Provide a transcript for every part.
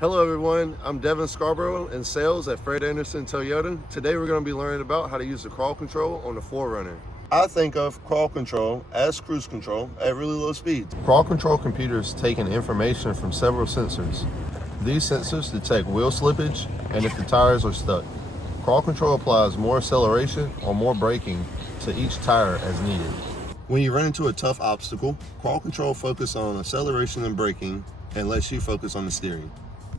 Hello everyone, I'm Devin Scarborough in sales at Fred Anderson Toyota. Today we're going to be learning about how to use the crawl control on the 4Runner. I think of crawl control as cruise control at really low speeds. Crawl control computers take in information from several sensors. These sensors detect wheel slippage and if the tires are stuck. Crawl control applies more acceleration or more braking to each tire as needed. When you run into a tough obstacle, crawl control focuses on acceleration and braking and lets you focus on the steering.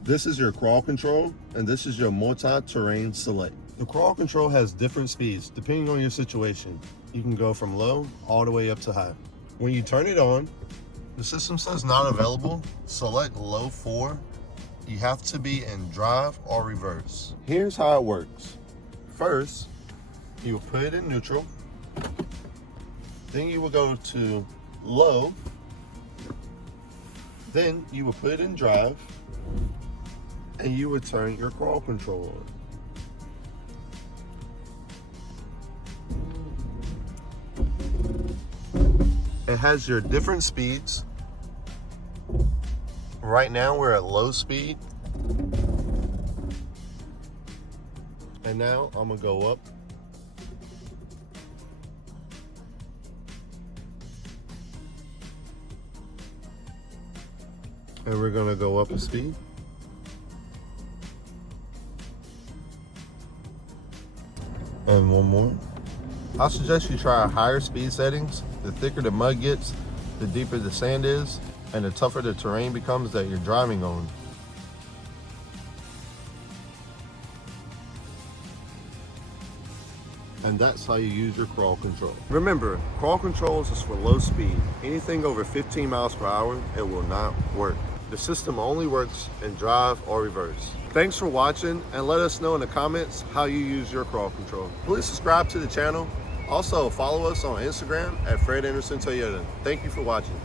This is your crawl control, and this is your multi-terrain select. The crawl control has different speeds depending on your situation. You can go from low all the way up to high. When you turn it on, the system says not available. Select low 4. You have to be in drive or reverse. Here's how it works. First, you will put it in neutral. Then you will go to low. Then you will put it in drive. And you would turn your crawl control on. It has your different speeds. Right now we're at low speed. And now I'm gonna go up. And we're gonna go up a speed. And one more. I suggest you try higher speed settings. The thicker the mud gets, the deeper the sand is, and the tougher the terrain becomes that you're driving on. And that's how you use your crawl control. Remember, crawl controls is for low speed. Anything over 15 miles per hour, it will not work. The system only works in drive or reverse. Thanks for watching, and let us know in the comments how you use your crawl control. Please subscribe to the channel. Also, follow us on Instagram at Fred Anderson Toyota. Thank you for watching.